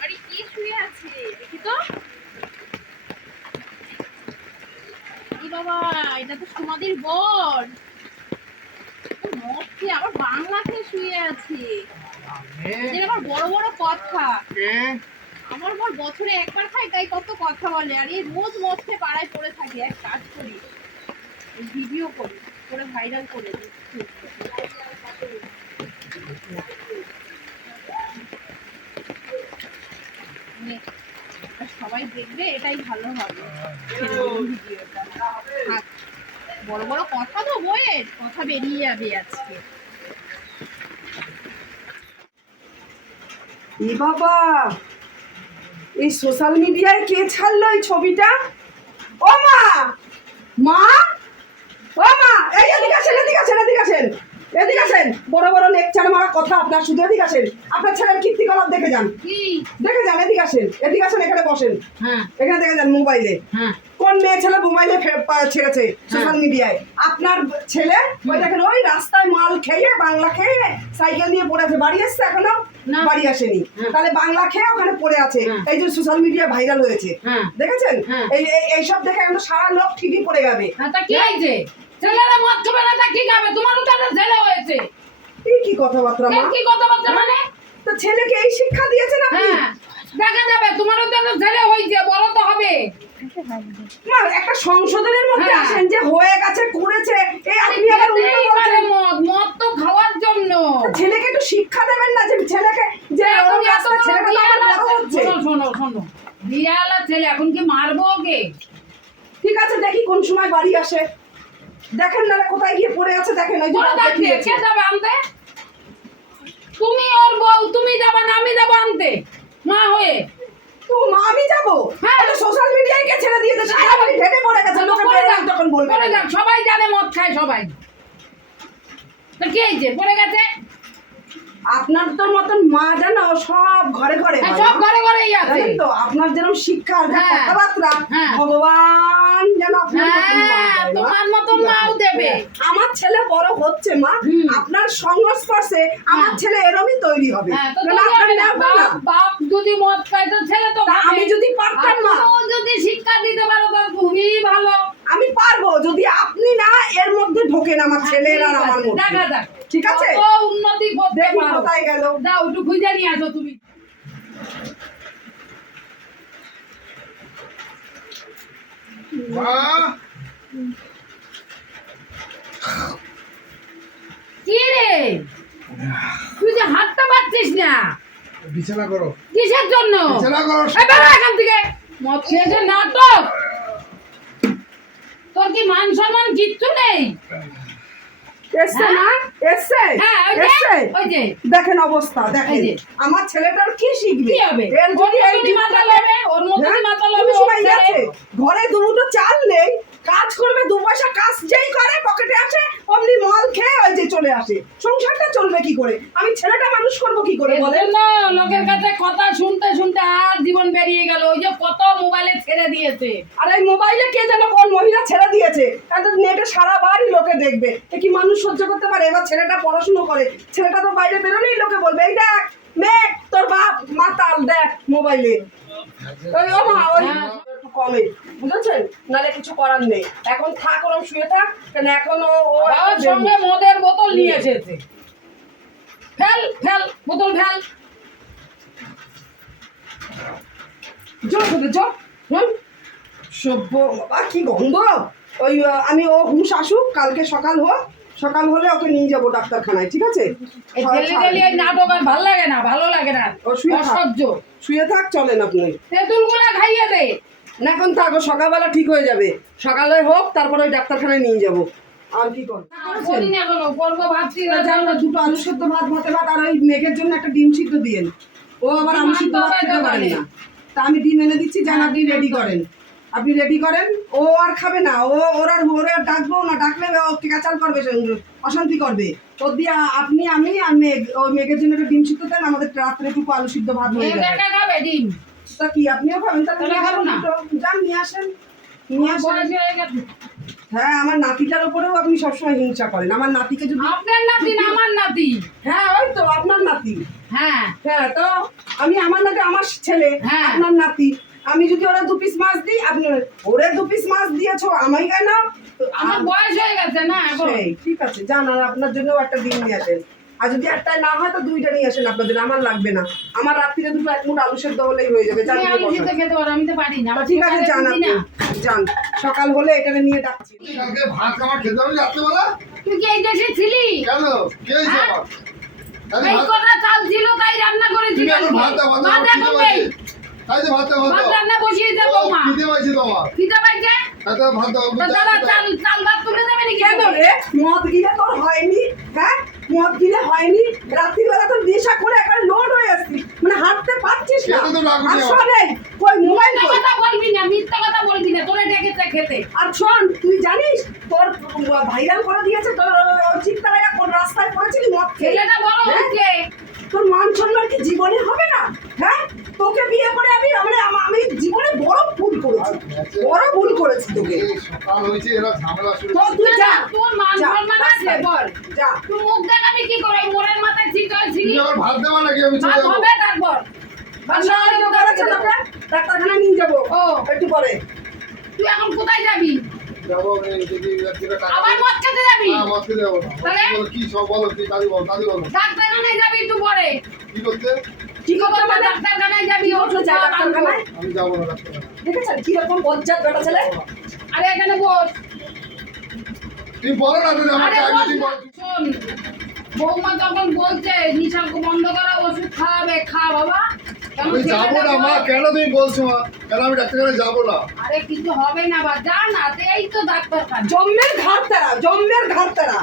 আরে কি শুয়ে আছে দেখি তো কি বাবা এটা সমাধির বর মরছে আবার বাংলা খেয়ে শুয়ে আছে। এদের আবার বড় বড় কথা। আমার বর বছরে একবার খায় তাই কত কথা বলে। আর এই রোজ মধ্যে পাড়ায় পড়ে থাকে এক কাজ করি। ভিডিও করি করে ভাইরাল করে দিই। মানে সবাই দেখবে এটাই ভালো হবে। ভিডিওটা। বড় বড় কথা তো বইয়ের কথা বেরিয়ে যাবে আজকে। এ বাবা এই সোশ্যাল মিডিয়ায় কে ছাড়লো এই ছবিটা? ও মা! মা? ও মা! এই এদিকে আসেন এদিকে আসেন এদিকে আসেন। এদিকে আসেন। বড় বড় লেকচার মারা কথা আপনার শুধু এদিকে আসেন। আপনার ছেলের কীর্তিকলাপ দেখে যান। দেখে যান এদিকে আসেন এদিকে আসেন এখানে বসেন। হ্যাঁ। এখানে দেখে যান মোবাইলে। হ্যাঁ। কোন মেয়ে ছেলে মোবাইলে ছেড়েছে সোশ্যাল মিডিয়ায় আপনার ছেলে ওই দেখেন ওই রাস্তায় মাল খেয়ে বাংলা খেয়ে সাইকেল নিয়ে পড়ে আছে। বাড়ি এসছে এখনও? বাড়ি আসেনি। হ্যাঁ। তাহলে বাংলা খেয়ে ওখানে পড়ে আছে। হ্যাঁ। এই যে সোশ্যাল মিডিয়া ভাইরাল হয়েছে। হ্যাঁ। দেখেছেন। এই এই- এইসব দেখে এখন সারা লোক ঠিকই পড়ে যাবে। ছেলেরা মদ খাবে না তা কি খাবে? তোমারও তো একটা ছেলে হয়েছে। কি কথাবার্তা কি কথাবার্তা মানে? তো ছেলেকে এই শিক্ষা দিয়েছেন আপনি? দেখা যাবে তোমারও তো একটা ছেলে হয়েছে বড় তো হবে। একটা সংশোধনের মধ্যে হ্যাঁ। আসেন যে হয়ে গেছে করেছে এই আপনি আবার উল্টো বলছেন। মদ মদ তো খাওয়ার জন্য। ছেলেকে একটু শিক্ষা দেবেন না যে ছেলেকে যে এখন ওর এত ছেলেটা তো আমার বড় হচ্ছে। শোনো শোনো বিয়ালা ছেলে এখন কি মারবো ওকে? ঠিক আছে দেখি কোন সময় বাড়ি আসে। দেখেন না কোথায় গিয়ে পড়ে আছে দেখেন ওই যে কে যাবে আনতে? তুমি ওর বউ তুমি যাবে না আমি যাব আনতে। মা হয়ে তো মা আমি যাব হ্যাঁ। সোশ্যাল মিডিয়ায় কে ছেড়ে দিয়েছে সারা বাড়ি ঢেকে পড়ে গেছে লোকে পড়ে যাক, তখন বলবে পড়ে যাক, সবাই জানে মদ খায় সবাই তা কি হয়েছে পড়ে গেছে আপনার তো মতন মা জানো সব ঘরে ঘরে হ্যাঁ, সব। ঘরে ঘরেই আছে তো আপনার যেরকম শিক্ষা হ্যাঁ। কথাবার্তা হ্যাঁ। ভগবান যেন মা হ্যাঁ মা। তোমার মতন মাও দেবে। আমার ছেলে বড় হচ্ছে মা। আপনার সংস্পর্শে আমার হ্যাঁ। ছেলে এরমই তৈরি হবে। হ্যাঁ, তুমি। বাপ যদি মদ খায় তো ছেলে তো আমি যদি পারতাম না। যদি শিক্ষা দিতে পারো তো খুবই ভালো। আমি পারব যদি আপনি না এর মধ্যে ঢোকেন আমার ছেলের আর আমার দেখা যাক। ঠিক আছে? উন্নতি করতে দেখি পারো। কোথায় গেল। যাও একটু খুঁজে নিয়ে আসো তুমি। কি রে? তুই যে হাতটা পাচ্ছিস না? বিছানা করো। কিসের জন্য? বিছানা করো। এই এখান থেকে। মদ খেয়েছে নাটক। তোর কি মান সম্মান কিচ্ছু নেই? এসছে না? এসছে? হ্যাঁ এসছে? দেখেন অবস্থা দেখেন। আমার ছেলেটার কি শিখবে? হবে? এর যদি এই মাথা লবে ওর হ্যাঁ? মাথা লবে। ঘরে দুটো চাল নেই কাজ করবে দু পয়সা কাজ যেই করে পকেটে আসে অমনি মল খেয়ে ওই যে চলে আসে। সংসারটা চলবে কি করে? আমি ছেলেটা মানুষ করব কি করে বলেন? জন্য লোকের কাছে কথা শুনতে শুনতে আর জীবন বেরিয়ে গেল। ওই যে কত মোবাইলে ছেড়ে দিয়েছে। আর এই মোবাইলে কে যেন কোন মহিলা ছেড়ে দিয়েছে? এত নেটে সারা বাড়ি লোকে দেখবে। এ কি মানুষ সহ্য করতে পারে? এবার ছেলেটা পড়াশুনো করে। ছেলেটা তো বাইরে বেরোলেই লোকে বলবে এই দেখ মেঘ তোর বাপ মাতাল দেখ মোবাইলে ওই ও মা ওই হ্যাঁ। কমে বুঝেছেন? নালে কিছু করার নেই। এখন থাক ওরম শুয়ে থাক কেন এখন ও সঙ্গে মদের বোতল নিয়ে এসেছে। ফেল ফেল বোতল ফেল। জোর করে জোর। হুম? সভ্য বাবা কি গন্ধ? ওই আমি ও হুশ আসুক কালকে সকাল হোক সকাল হলে ওকে নিয়ে যাব ডাক্তারখানায় ঠিক আছে? নাটক আর ভালো লাগে না ভালো লাগে না। ও শুয়ে থাক। অসহ্য। শুয়ে থাক চলেন আপনি। তেঁতুলগুলা খাইয়ে দে। না এখন থাকো সকালবেলা ঠিক হয়ে যাবে। সকালে হোক তারপরে ওই ডাক্তারখানায় নিয়ে যাব। আর কি করব দুটো আলু সেদ্ধ ভাত ভাতে ভাত আর ওই মেঘের জন্য একটা ডিম সিদ্ধ দিয়েন ও আবার আলু সিদ্ধ ভাত খেতে পারে না। তা আমি ডিম এনে দিচ্ছি যান আপনি রেডি করেন। আপনি রেডি করেন? ও আর খাবে না ও ওর আর ওরে আর ডাকবো না ডাকলে ও কেচাল করবে অশান্তি করবে। ওর দিয়ে আপনি আমি আর মেঘ ওই মেঘের জন্য একটা ডিম সিদ্ধ দেন আমাদের রাত্রে টুকু আলু সিদ্ধ ভাত হয়ে যাবে। ডিম? তা কি? আপনিও খাবেন তাহলে আসেন যান নিয়ে আসেন। নিয়ে আসেন। বয়স হয়ে আমার নাতিটার উপরেও আপনি সবসময় হিংসা করেন। আমার নাতিকে যদি আপনার নাতি না আমার নাতি। হ্যাঁ ওই তো আপনার নাতি। হ্যাঁ। হ্যাঁ তো আমি আমার নাকি আমার ছেলে হ্যাঁ। আপনার নাতি। আমি যদি ওরা দু পিস মাছ দিই আপনি ওরে দু পিস মাছ দিয়েছ আমায় কেন? তো আমার বয়স হয়ে গেছে না এখন। ঠিক আছে যান আর আপনার জন্য একটা দিন নিয়ে আসেন। আর যদি একটা না হয় তো দুইটা নিয়ে আসেন আপনাদের। আমার লাগবে না। আমার রাত্রিরে দুটো এক মুঠ আলু সেদ্ধ হলেই হয়ে যাবে। ঠিক আছে যান আপনি। যান। সকাল হলে এখানে নিয়ে ডাকছি। ভাত খাবার খেতে হবে রাত্রেবেলা? তুই কি এই দেশে ছিলি? কেন? কে হ্যাঁ? এই কটা চাল ছিল তাই রান্না করেছি তুমি এখন ভাত দাও দাও পাইছে। তাই তো ভাত দাও ভাত দাও। রান্না বসিয়ে ও, দেবো মা। খিদে পাইছে তোমার খিদে পাইছে? তাই তো ভাত দাও। তো দাদা চাল চাল ভাত তুলে দেবে নাকি? কেন রে? মদ গিলে তোর হয়নি হ্যাঁ? মদ কিনে হয়নি রাত্রিবেলা তো নেশা করে একবার লোড হয়ে আসছি মানে হাঁটতে পারছিস না। আর। শোনে ওই মোবাইল কথা বলবি না মিথ্যা কথা বলবি না তোরে ডেকেছে খেতে। আর শোন তুই জানিস তোর ভাইরাল করে দিয়েছে তোর চিত্তারায়া কোন রাস্তায় পড়েছিলি মদ খেয়ে? না বড় হ্যাঁ? হচ্ছে তোর মান সম্মান কি জীবনে হবে না? হ্যাঁ তোকে বিয়ে করে আমি মানে আমি জীবনে বড় ভুল করেছি। বড় ভুল করেছি তোকে। সকাল হয়েছে এরা ঝামেলা শুরু তো তুই যা। তোর মান সম্মান আছে বল। যা। তুই মুখ দেখাবি কি করে? মোড়ের মাথায় হয়েছিলি তুমি আবার ভাত দেবা নাকি? আমি চলে ভাত যাব। হবে তারপর বাসা হয়তো করেছে তোকে ডাক্তারখানা নিয়ে যাব। ও। একটু পরে। তুই এখন কোথায় যাবি? আবার মদ খেতে যাবি? না মাছ খেতে যাব। তাহলে? বলো, কি সব বলো কি দাদি বলো দাদি বলো। ডাক্তারখানায় যাবি একটু পরে। কি করতে কি করতে বলব ডাক্তারখানায় যাবি? ওষুধ চাই ডাক্তারখানায়? আমি যাব না ডাক্তারখানা দেখেছেন কীরকম বজ্জাত বেটা ছেলে? আরে এখানে বস। তুমি বলো না তুমি আমার টাইম বস ঠিক শোন। বৌমা তখন বলছে নিশা বন্ধ করা ওষুধ খাওয়াবে খা বাবা। আমি যাব না মা কেন তুমি বলছো মা? কেন আমি ডাক্তারখানে যাব না? আরে কিছু হবে না বা যা না তো এই তো ডাক্তারখানা। জম্মের ঘাট তারা জম্মের ঘাট তারা।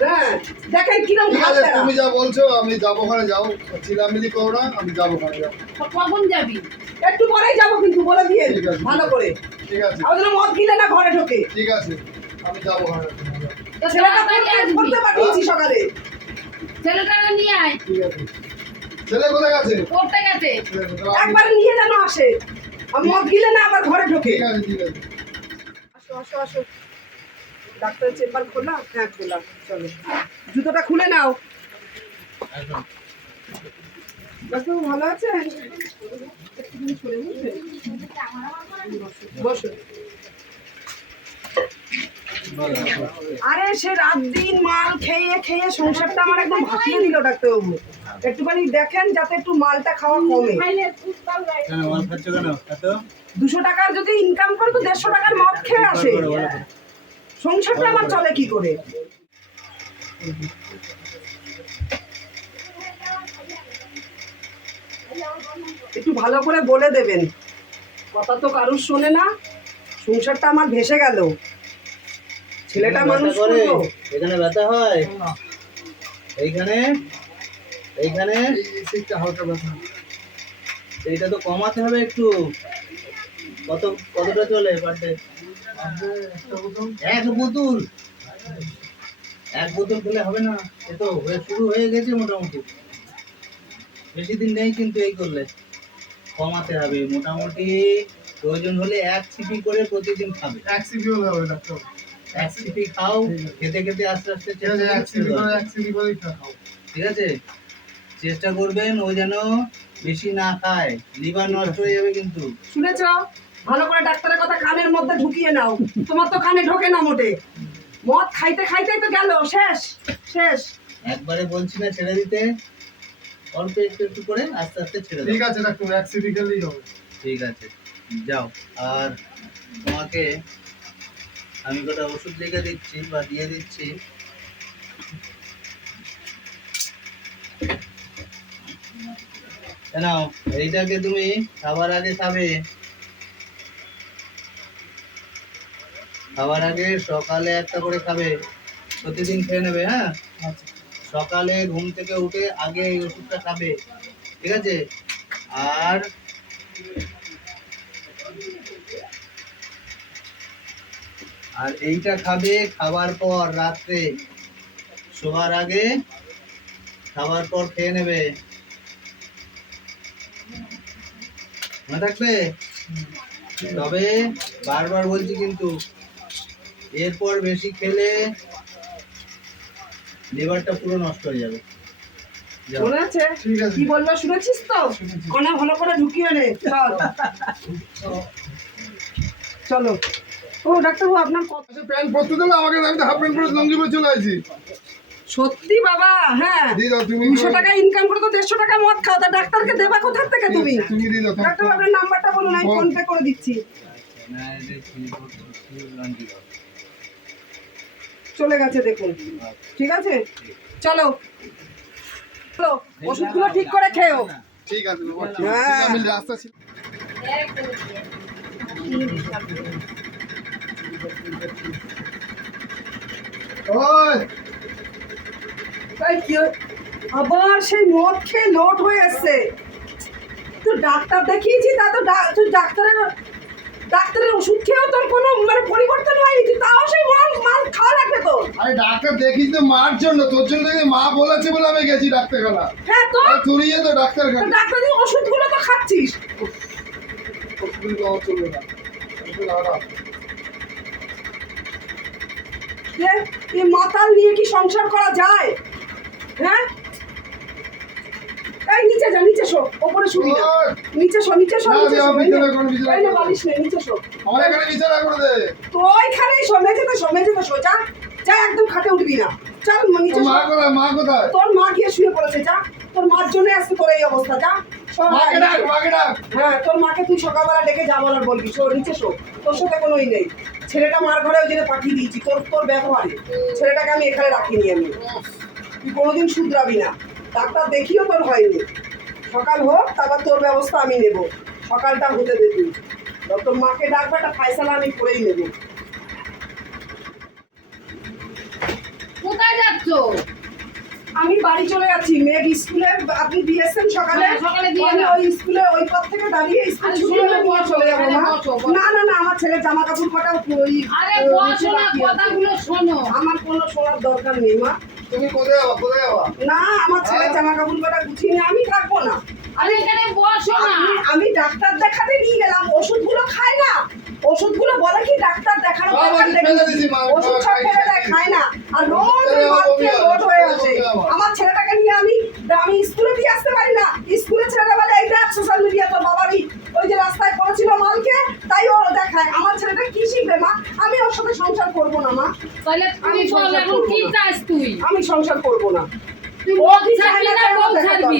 হ্যাঁ। দেখেন আছে তারা তুমি যা বলছো আমি যাব ওখানে যাও। চিলামিলি করো না আমি যাব ওখানে যাব কখন যাবি? একটু পরেই যাব কিন্তু বলে দিয়ে ভালো করে। ঠিক আছে। আমাদের মদ গিলে না ঘরে ঢোকে। ঠিক আছে আমি যাব ওখানে তো ছেলেটা। পড়তে পাঠিয়েছি সকালে। ছেলেটাকে নিয়ে আয়। ঠিক আছে। ছেলে কোথায় গেছে? পড়তে গেছে। একবার নিয়ে যেন আসে। আর মদ গিলে না আবার ঘরে ঢোকে। ঠিক আছে ঠিক আছে। আসো আসো আসো। ডাক্তারের চেম্বার খোলা? হ্যাঁ খোলা। চলো। জুতোটা খুলে নাও। ডাক্তার ভালো আছেন? বসবেন? বসো আরে সে রাত দিন মাল খেয়ে খেয়ে সংসারটা আমার একদম ভাসিয়ে দিল ডাক্তারবাবু। একটুখানি দেখেন যাতে একটু মালটা খাওয়া কমে। দুশো টাকার যদি ইনকাম করে তো দেড়শো টাকার মদ খেয়ে আসে। সংসারটা আমার চলে কি করে? একটু ভালো করে বলে দেবেন। কথা তো কারুর শোনে না সংসারটা আমার ভেসে গেল। ছেলেটা মানুষ করে। এখানে ব্যথা হয়? এইখানে? এইখানে? এই এই সিটটা হালকা ব্যথা এইটা তো কমাতে হবে একটু। কত কতটা চলে পার ডে একটা বোতল এক বোতল। এক বোতল খেলে হবে না। এ তো শুরু হয়ে গেছে মোটামুটি। বেশি দিন নেই কিন্তু এই করলে। কমাতে হবে। মোটামুটি প্রয়োজন হলে এক ছিপি করে প্রতিদিন খাবে। এক সিপি হলে হবে ডাক্তার। এক ছিপি খাও খেতে খেতে আস্তে আস্তে এক সিপি করে এক সিপি করে খাও। ঠিক আছে? চেষ্টা করবেন ও যেন বেশি না খায়। লিভার নষ্ট হয়ে যাবে কিন্তু। শুনেছ? ভালো করে ডাক্তারের কথা কানের মধ্যে ঢুকিয়ে নাও। তোমার তো কানে ঢোকে না মোটে। মদ খাইতে খাইতেই তো গেল। শেষ শেষ। একবারে বলছি না ছেড়ে দিতে। অল্প একটু একটু করে আস্তে আস্তে ছেড়ে ঠিক আছে ডাক্তার সিপি হবে। ঠিক আছে যাও। আর তোমাকে আমি কটা ওষুধ লিখে দিচ্ছি বা দিয়ে দিচ্ছি। এ নাও এইটাকে তুমি খাবার আগে খাবে। খাবার আগে সকালে একটা করে খাবে, প্রতিদিন খেয়ে নেবে হ্যাঁ? সকালে ঘুম থেকে উঠে আগে এই ওষুধটা খাবে, ঠিক আছে? আর আর এইটা খাবে খাবার পর রাত্রে। শোবার আগে খাবার পর খেয়ে নেবে। মনে থাকবে? তবে বারবার বলছি কিন্তু এরপর বেশি খেলে লিভারটা পুরো নষ্ট হয়ে যাবে। মনে আছে ঠিক আছে। কি বলল শুনেছিস তো? অনেক ভালো করে ঢুকিয়ে নে চল। চলো। ও ডাক্তারবাবু আপনার কত আচ্ছা প্যান্ট পরতে দিলে আমাকে আমি হাফ প্যান্ট পরে লঙ্গি পরে চলে আসি। সত্যি বাবা হ্যাঁ। দুশো টাকা ইনকাম করে তো দেড়শো টাকা মদ খাও তা ডাক্তারকে দেবা কোথার থেকে তুমি? ডাক্তার আপনার নাম্বারটা বলুন আমি ফোন পে করে দিচ্ছি না, এটা কি- কি- লাঞ্চি দাও। চলে গেছে দেখুন। ঠিক আছে? চলো। চলো ওষুধগুলো ঠিক করে খেও ঠিক আছে। হ্যাঁ। আমি রাস্তা ছিল কি আবার সেই মদ খেয়ে লোট হয়ে এসছে। তো ডাক্তার দেখিয়েছি তা তো ডাক্তারের ডাক্তারের ওষুধ খেয়েও তোর কোনো মানে পরিবর্তন হয়নি তুই তাও সেই মাল মাল খাওয়া লাগবে তো আরে ডাক্তার দেখিস তো মার জন্য তোর জন্য দেখি মা বলেছে বলে আমি গেছি ডাক্তারখানা। হ্যাঁ তো? তুইয়ে তো তো ডাক্তারখানা। ডাক্তার দিয়ে ওষুধগুলো তো খাচ্ছিস। ওষুধ খাওয়া চলবে না। ওষুধ এই মাতাল নিয়ে কি সংসার করা যায়? হ্যাঁ? এই নিচে যা নিচে শো ওপরে শুবি না। নিচে শো নিচে শো নিচে শো এই নে। বালিশ নে নিচে শো। আমার এখানে বিছানা করে দে। তো ওইখানেই শো মেঝেতে শো মেঝেতে শো যা যা একদম খাটে উঠবি না। চল নিচে মা কোথায়? মা কোথায়? তোর মা গিয়ে শুয়ে পড়েছে যা। তোর মার জন্য আজকে তোর এই অবস্থা যা। মাকে ডাক মাকে ডাক। হ্যাঁ তোর মাকে তুই সকালবেলা ডেকে যা বলার বলবি শো নিচে শো। তোর সাথে কোনো ই নেই। ছেলেটা মার ঘরে ওই জন্য পাঠিয়ে দিয়েছি তোর তোর ব্যবহারে। ছেলেটাকে আমি এখানে রাখিনি আমি। তুই কোনোদিন শুধরাবি না। ডাক্তার দেখিও তোর হয়নি। সকাল হোক তারপর তোর ব্যবস্থা আমি নেব। সকালটা হতে দে তুই এবার তোর মাকে ডাকবে একটা ফায়সালা আমি করেই নেব। কোথায় যাচ্ছ? আমি বাড়ি চলে যাচ্ছি। মেয়ের স্কুলে আপনি দিয়েছেন সকালে? হ্যাঁ, সকালে দিয়ে ওই স্কুলে ওই পথ থেকে দাঁড়িয়ে স্কুল শোনো, হলে চলে যাব। না না না আমার ছেলে জামা কাপড় কটা ওই। কথাগুলো শোনো। আমার কোনো শোনার দরকার নেই মা। তুমি কোথায় যাবা? কোথায় যাবা? না আমার ছেলের জামা কাপড় কটা গুছিয়ে নিয়ে আমি থাকব না। আরে এখানে বসো না। আমি- আমি ডাক্তার দেখাতে নিয়ে গেলাম ওষুধগুলো খায় না। ওষুধগুলো বলে কি ডাক্তার দেখানো আমি ওষুধ সব ফেলে দেয় খায় না। আর রোজ মাল হয়, হয়ে আছে। আমার। ছেলেটাকে নিয়ে আমি আমি স্কুলে দিয়ে আসতে পারি না। স্কুলে ছেলেটা বলে এই দেখ সোশ্যাল মিডিয়া তোর বাবারই ওই যে রাস্তায় পড়েছিল ও দেখায় আমার ছেলেটা কি শিখবে মা? আমি ওর সাথে সংসার করব না মা। তাহলে আমি সংসার এখন করব কি না। চাস তুই? আমি সংসার করব না। তুই ও কি না দেখার ছাড়বি।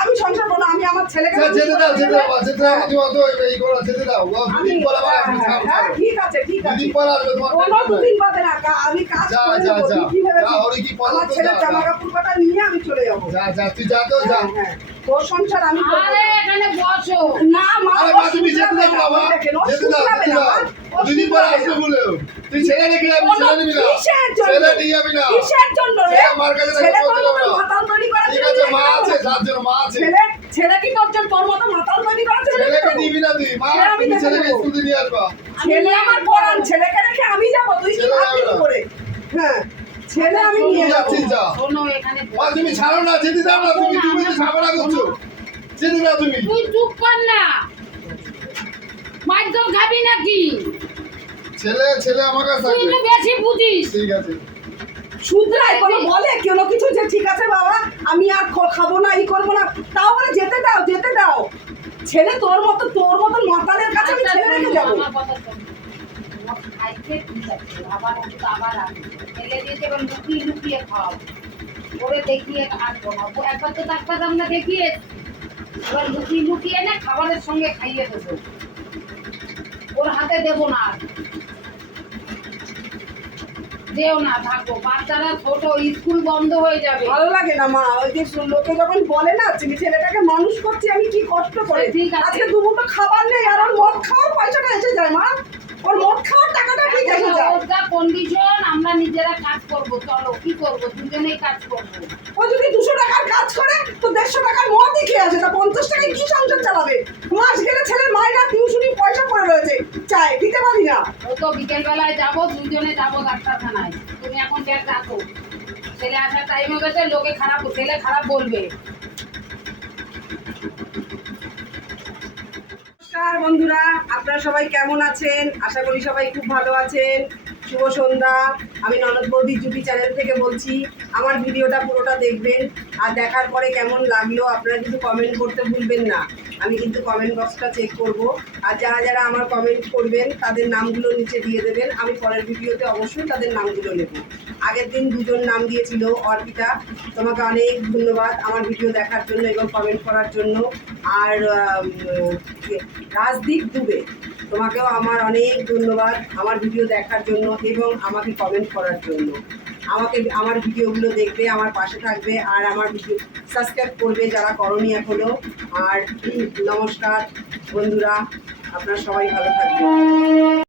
আমি সংসার করব না আমি আমার ছেলেকে যেতে দাও যেতে দাও যেতে দাও তুমি অত এই করো যেতে দাও। আমি দুদিন পর আবার হ্যাঁ, ঠিক আছে ঠিক আছে। দুদিন পর আসবে তোমার কোনো দুদিন বাদে না আমি কাজ যা, করে যা, যা। যা, ওরে কি আমার ছেলের যা, জামা কাপড় কটা নিয়ে আমি চলে যাব। যা যা তুই যা তো যা। হ্যাঁ, হ্যাঁ। তোর সংসার আমি করব আরে এখানে বসো না মা আরে ও মা তুমি যেতে শুধরাবে না, ও না, দুদিন পর আসবে বলে। তুই ছেলে রেখে যাবি কোনো ছেলে নিবি না। কিসের জন্য? ছেলে নিয়ে যাবি না। কিসের জন্য রে? আমার কাছে ছেলে রেখে তোর যাবে মতো না। মাতাল তৈরি করার ঠিক জন্য আছে মা আছে না। জন্য মা আছে। ছেলে ছেলে কি তোর তোর মতো মাতাল তৈরি করার জন্য নিয়ে ছেলেকে যাব? না তুই। মা ছেলে আমি তুমি দেখে ছেলেকে নেব। স্কুলে নিয়ে আসবা। ছেলে আমার পড়ান ছেলেকে রেখে আমি যাব তুই কি ভাবলি করে? হ্যাঁ ছেলে আমি নিয়ে যাব। যাচ্ছিস যা। শোনো এখানে মা তুমি ছাড়ো না যেতে দাও না তুমি। তুমি তো ঝামেলা করছ যেতে দাও তুমি। তুই চুপ কর না। মাইকদম খাবি নাকি ছেলে ছেলে আমার কাছে তুই তো বেশি বুঝিস ঠিক আছে শুধরায় কোনো বলে কোনো কিছু যে ঠিক আছে বাবা আমি আর খাব না ই করব না তাও বলে যেতে দাও যেতে দাও ছেলে তোর মতো তোর মতন মাতালের কাছে আমি আচ্ছা, ছেলে রেখে যাব আবার দিয়েছে, এবার লুকিয়ে লুকিয়ে খাও। করে দেখিয়ে। ও একবার তো ডাক্তার আমরা দেখিয়ে এবার লুকিয়ে লুকিয়ে না খাবারের সঙ্গে খাইয়ে দেবো ওর হাতে দেবো না। যেও না থাকো। বাচ্চারা ছোট স্কুল বন্ধ হয়ে যাবে। ভালো লাগে না মা। ওই যে লোকে যখন বলে না ছেলে- ছেলেটাকে মানুষ করছি আমি কি কষ্ট করে? ঠিক আছে। আজকে দুমুটো খাবার নেই আর ওর মদ খাওয়ার পয়সাটা এসে যায় মা। ওর মদ খাওয়ার টাকাটা ঠিক এসে যায় ওর যা। কন্ডিশন আমরা নিজেরা কাজ করব। চলো কি করব? দুজনেই কাজ করব। ও যদি দুশো টাকার কাজ করে তো দেড়শো টাকার মদই খেয়ে আছে তা পঞ্চাশ টাকায় কি সংসার চালাবে? মাস গেলে ছেলের মায়েরা টিউশনি পয়সা পড়ে রয়েছে। চাই দিতে পারি না। ও তো যাব দুজনে যাব ডাক্তারখানায় তুমি এখন ব্যাগ রাখো ছেলে আসার টাইম হয়ে গেছে লোকে খারাপ ছেলে খারাপ বলবে। নমস্কার বন্ধুরা আপনারা সবাই কেমন আছেন? আশা করি সবাই খুব ভালো আছেন। শুভ সন্ধ্যা। আমি ননদ বৌদি জুটি চ্যানেল থেকে বলছি আমার ভিডিওটা পুরোটা দেখবেন আর দেখার পরে কেমন লাগল আপনারা কিন্তু কমেন্ট করতে ভুলবেন না। আমি কিন্তু কমেন্ট বক্সটা চেক করব। আর যারা যারা আমার কমেন্ট করবেন তাদের নামগুলো নিচে দিয়ে দেবেন। আমি পরের ভিডিওতে অবশ্যই তাদের নামগুলো নেব। আগের দিন দুজন নাম দিয়েছিল অর্পিতা। তোমাকে অনেক ধন্যবাদ আমার ভিডিও দেখার জন্য এবং কমেন্ট করার জন্য। আর আম, রাজদীপ দুবে। তোমাকেও আমার অনেক ধন্যবাদ আমার ভিডিও দেখার জন্য এবং আমাকে কমেন্ট করার জন্য। আমাকে, আমার ভিডিওগুলো দেখবে, আমার পাশে থাকবে আর আমার ভিডিও সাবস্ক্রাইব করবে যারা করনি এখনও। আর নমস্কার বন্ধুরা, আপনারা সবাই ভালো থাকবেন।